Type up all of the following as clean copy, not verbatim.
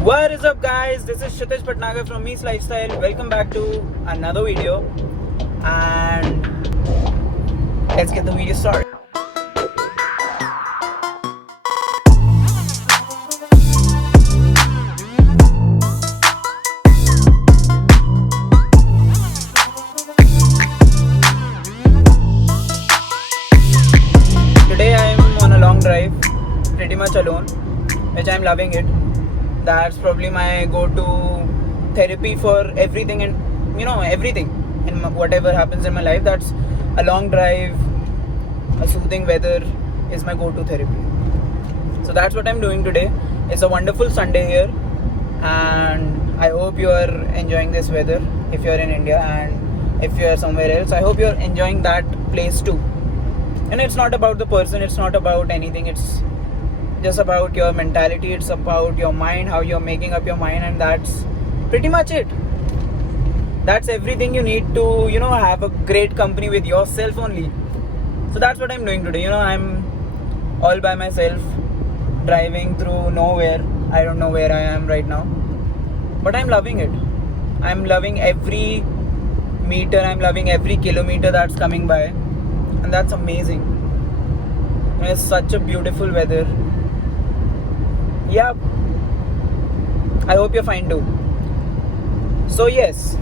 What is up, guys? This is Kshitij Patnagar from Me's Lifestyle. Welcome back to another video, and let's get the video started. Today I am on a long drive, pretty much alone, which I am loving it. That's probably my go-to therapy for everything, and everything and whatever happens in my life. That's a long drive, a soothing weather is my go-to therapy. So that's what I'm doing today. It's a wonderful Sunday here, and I hope you are enjoying this weather if you're in India, and if you're somewhere else, I hope you're enjoying that place too. And it's not about the person, it's not about anything, it's just about your mentality, it's about your mind, how you're making up your mind, and that's pretty much it. That's everything you need to have a great company with yourself only. So that's what I'm doing today. I'm all by myself, driving through nowhere. I don't know where I am right now, but I'm loving it. I'm loving every meter, I'm loving every kilometer that's coming by, and that's amazing. It's such a beautiful weather. Yeah, I hope you're fine too. So yes,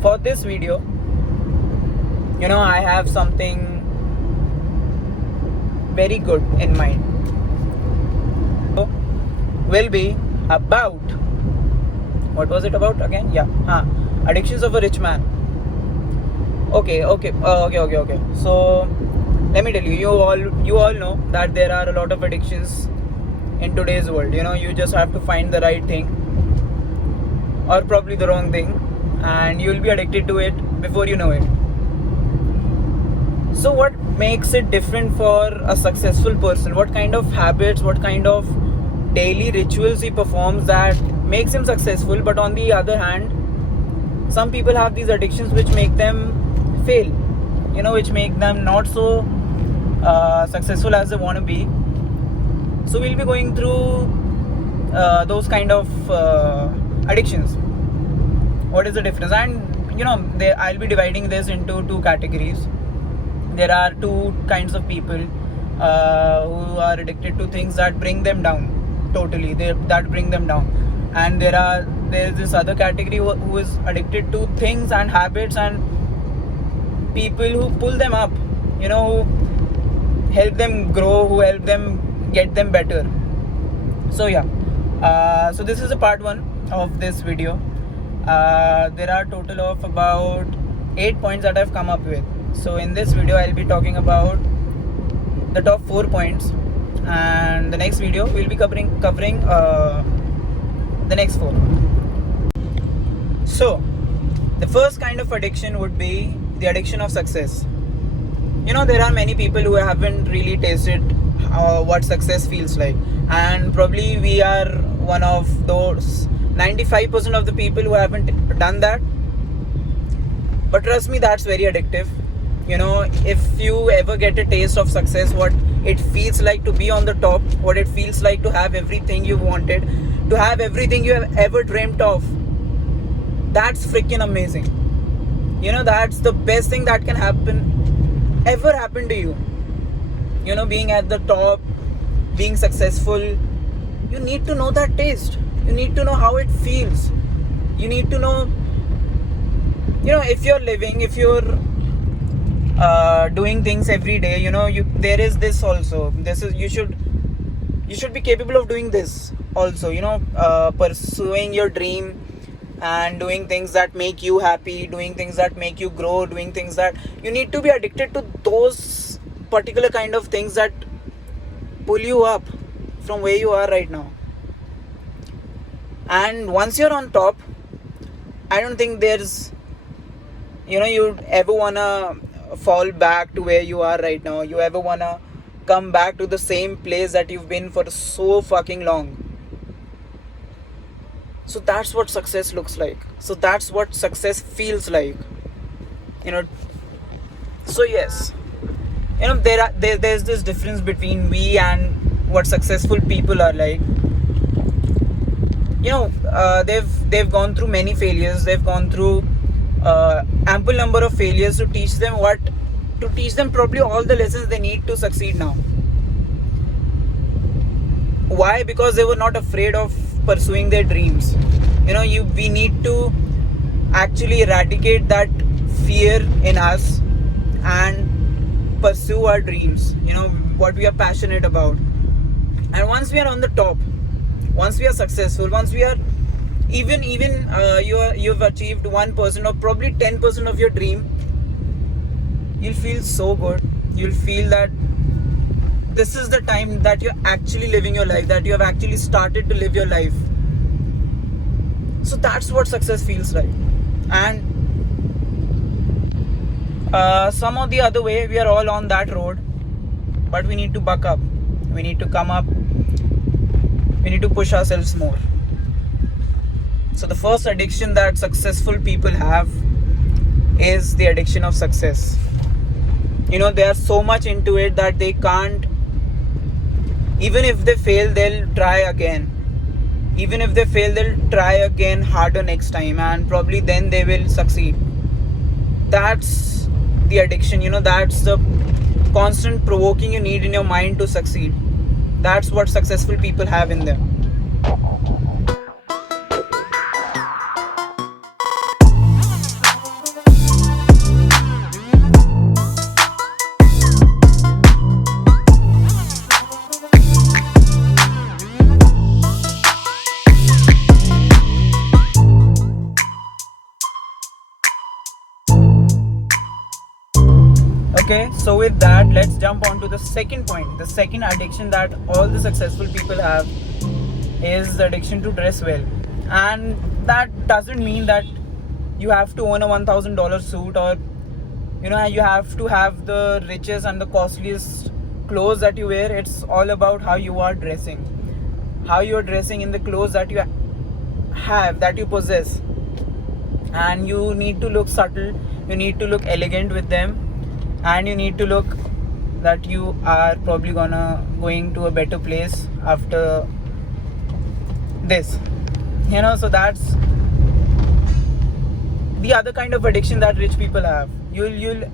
for this video, I have something very good in mind. So, will be about, what was it about again? Addictions of a rich man. Okay. So let me tell you, you all know that there are a lot of addictions in today's world. You just have to find the right thing, or probably the wrong thing, and you'll be addicted to it before you know it. So what makes it different for a successful person? What kind of habits, what kind of daily rituals he performs that makes him successful? But on the other hand, some people have these addictions which make them fail, which make them not so successful as they want to be. So we'll be going through those kind of addictions. What is the difference? And I'll be dividing this into two categories. There are two kinds of people who are addicted to things that bring them down totally. That bring them down, and there's this other category who is addicted to things and habits and people who pull them up. Who help them grow, who help them get them better. So so this is a part 1 of this video. There are total of about 8 points that I've come up with. So in this video I'll be talking about the top 4 points, and the next video we'll be covering the next 4. So the first kind of addiction would be the addiction of success. There are many people who haven't really tasted what success feels like, and probably we are one of those 95% of the people who haven't done that. But trust me, that's very addictive. If you ever get a taste of success, what it feels like to be on the top, what it feels like to have everything you wanted, to have everything you have ever dreamt of, that's freaking amazing. That's the best thing that can ever happen to you. Being at the top, being successful, you need to know that taste. You need to know how it feels. You need to know, if you're living, if you're doing things every day, there is this also. You should be capable of doing this also. Pursuing your dream and doing things that make you happy, doing things that make you grow, doing things that you need to be addicted to, those particular kind of things that pull you up from where you are right now. And once you're on top, I don't think there's you ever wanna fall back to where you are right now. You ever wanna come back to the same place that you've been for so fucking long. So that's what success looks like. So that's what success feels like. So yes, there's this difference between we and what successful people are like. they've gone through many failures. They've gone through ample number of failures to teach them probably all the lessons they need to succeed now. Why? Because they were not afraid of pursuing their dreams. We need to actually eradicate that fear in us and pursue our dreams, what we are passionate about. And once we are on the top, once we are successful, once we are even you've achieved 1% or probably 10% of your dream, you'll feel so good. You'll feel that this is the time that you're actually living your life, that you have actually started to live your life. So that's what success feels like. And some of the other way, we are all on that road, but we need to buck up. We need to come up. We need to push ourselves more. So the first addiction that successful people have is the addiction of success. They are so much into it that they can't, even if they fail, they'll try again. Even if they fail, they'll try again harder next time, and probably then they will succeed. That's the addiction, that's the constant provoking you need in your mind to succeed. That's what successful people have in them. Okay, so with that, let's jump on to the second point. The second addiction that all the successful people have is the addiction to dress well. And that doesn't mean that you have to own a $1,000 suit, or you have to have the richest and the costliest clothes that you wear. It's all about how you are dressing. How you are dressing in the clothes that you have, that you possess. And you need to look subtle, you need to look elegant with them. And you need to look that you are probably going to a better place after this. So that's the other kind of addiction that rich people have. You'll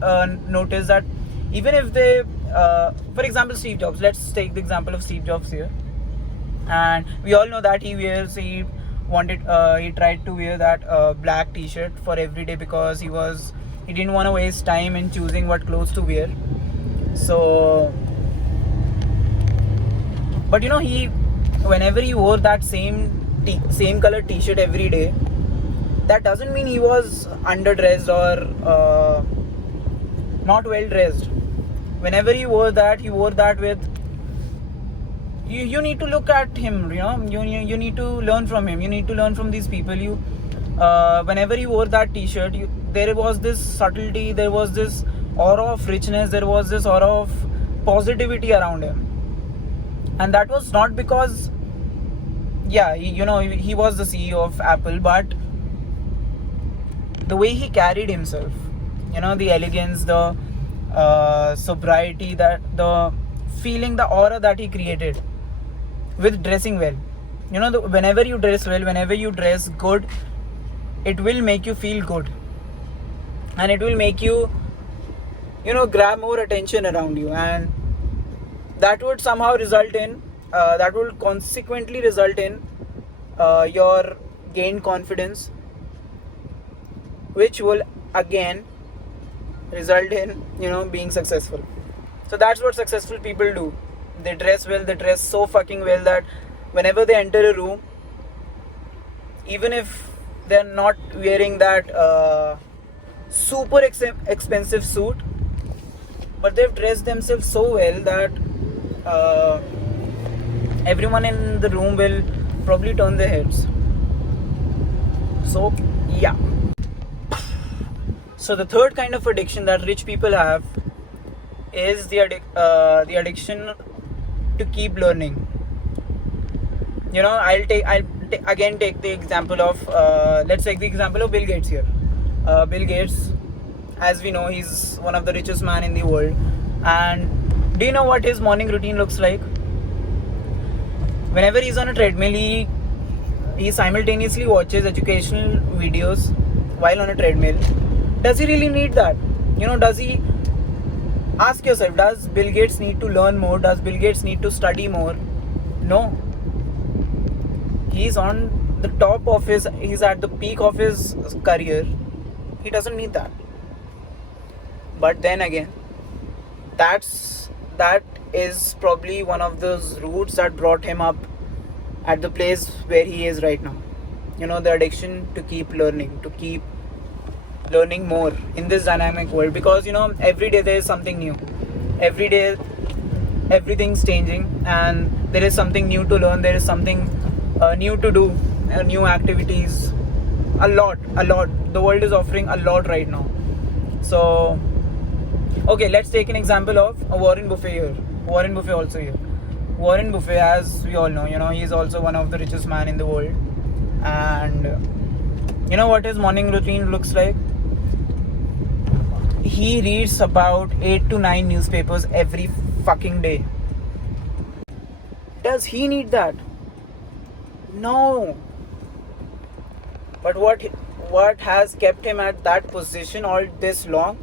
notice that even if they, for example, Steve Jobs. Let's take the example of Steve Jobs here. And we all know that he tried to wear that black T-shirt for every day because he didn't want to waste time in choosing what clothes to wear. So, but whenever he wore that same color T-shirt every day, that doesn't mean he was underdressed or not well dressed. Whenever he wore that with. You need to look at him. You need to learn from him. You need to learn from these people. Whenever he wore that T-shirt, there was this subtlety, there was this aura of richness, there was this aura of positivity around him. And that was not because, he was the CEO of Apple, but the way he carried himself, the elegance, the sobriety, that the feeling, the aura that he created with dressing well. Whenever you dress well, whenever you dress good, it will make you feel good. And it will make you, grab more attention around you. And that would somehow that will consequently result in your gained confidence, which will again result in, being successful. So that's what successful people do. They dress well, they dress so fucking well that whenever they enter a room, even if they're not wearing that super expensive suit, but they've dressed themselves so well that everyone in the room will probably turn their heads. So yeah. So the third kind of addiction that rich people have is the addiction to keep learning. I'll take the example of let's take the example of Bill Gates here. Bill Gates, as we know, he's one of the richest man in the world. And do you know what his morning routine looks like? Whenever he's on a treadmill, he he simultaneously watches educational videos while on a treadmill. Does he really need that? Does he, ask yourself, does Bill Gates need to learn more? Does Bill Gates need to study more? No. He's on the top of he's at the peak of his career. He doesn't need that. But then again, that is probably one of those roots that brought him up at the place where he is right now. The addiction to keep learning more in this dynamic world, because every day there is something new. Every day everything's changing, and there is something new to learn. There is something new to do, new activities. A lot. The world is offering a lot right now. So, okay, let's take an example of Warren Buffett here. Warren Buffett also here. Warren Buffett, as we all know, he's also one of the richest man in the world. And you know what his morning routine looks like? He reads about 8 to 9 newspapers every fucking day. Does he need that? No. But what has kept him at that position all this long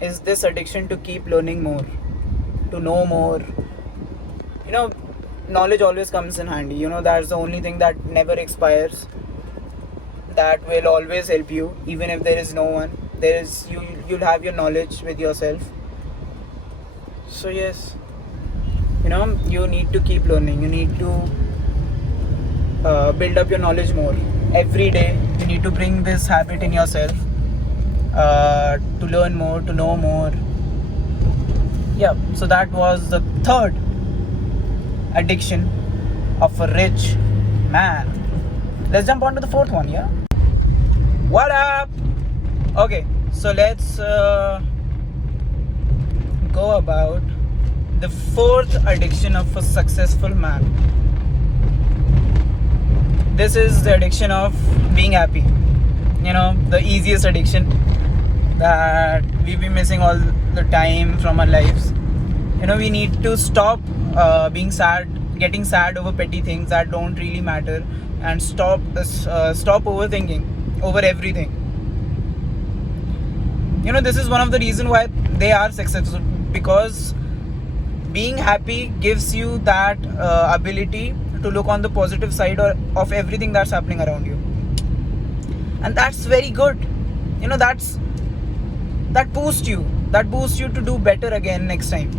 is this addiction to keep learning more, to know more. Knowledge always comes in handy. That's the only thing that never expires, that will always help you, even if there is no one. You'll have your knowledge with yourself. So yes, you need to keep learning. You need to build up your knowledge more every day. You need to bring this habit in yourself, to learn more, to know more. Yeah, so that was the third addiction of a rich man. Let's jump on to the fourth one. Yeah, what up? Okay, so let's go about the fourth addiction of a successful man. This is the addiction of being happy. The easiest addiction that we've been missing all the time from our lives. We need to stop getting sad over petty things that don't really matter, and stop overthinking over everything. This is one of the reasons why they are successful, because being happy gives you that ability to look on the positive side of everything that's happening around you, and that's very good. That boosts you to do better again next time.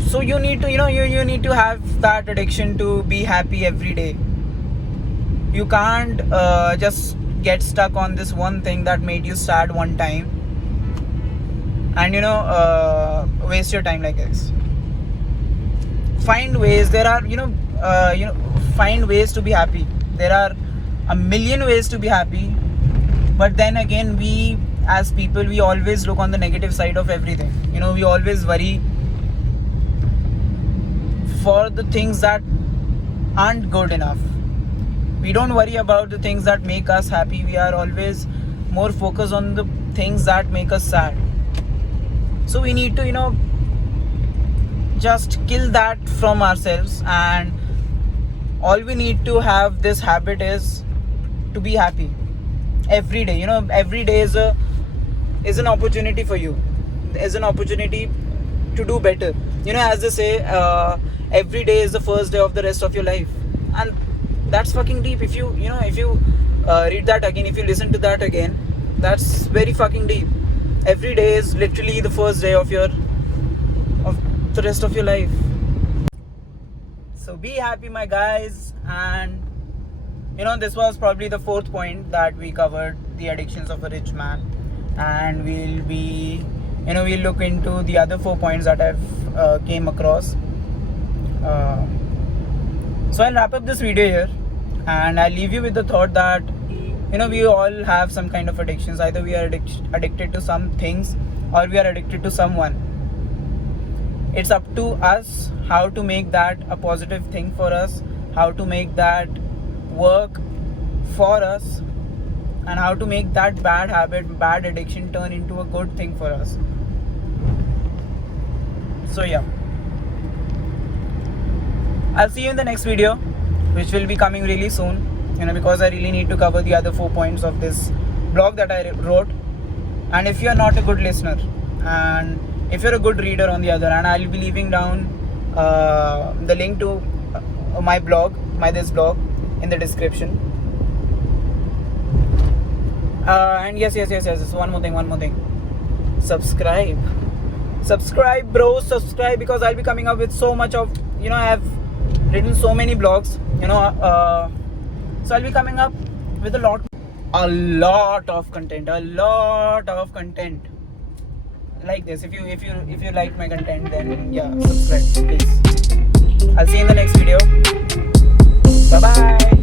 So you need to you need to have that addiction to be happy every day. You can't just get stuck on this one thing that made you sad one time and waste your time like this. Find ways. There are find ways to be happy. There are a million ways to be happy, but then again, we as people, we always look on the negative side of everything. We always worry for the things that aren't good enough. We don't worry about the things that make us happy. We are always more focused on the things that make us sad. So we need to just kill that from ourselves, and all we need to have this habit is to be happy every day. Every day is an opportunity for you, is an opportunity to do better. As they say, every day is the first day of the rest of your life, and that's fucking deep. If you read that again, if you listen to that again, that's very fucking deep. Every day is literally the first day of the rest of your life. So be happy, my guys. And this was probably the fourth point that we covered, the addictions of a rich man, and we'll look into the other 4 points that I've came across. So I'll wrap up this video here, and I'll leave you with the thought that we all have some kind of addictions. Either we are addicted to some things, or we are addicted to someone. It's up to us how to make that a positive thing for us, how to make that work for us, and how to make that bad habit, bad addiction turn into a good thing for us. So yeah, I'll see you in the next video. which will be coming really soon, you know, because I really need to cover the other 4 points of this blog that I wrote. And if you're not a good listener, and if you're a good reader on the other hand, I'll be leaving down the link to my blog, this blog, in the description. And yes, one more thing, subscribe, bro, subscribe, because I'll be coming up with so much of, you know, I have written so many blogs, you know, so I'll be coming up with a lot of content like this. If you like my content, then yeah, subscribe please. I'll see you in the next video. Bye bye.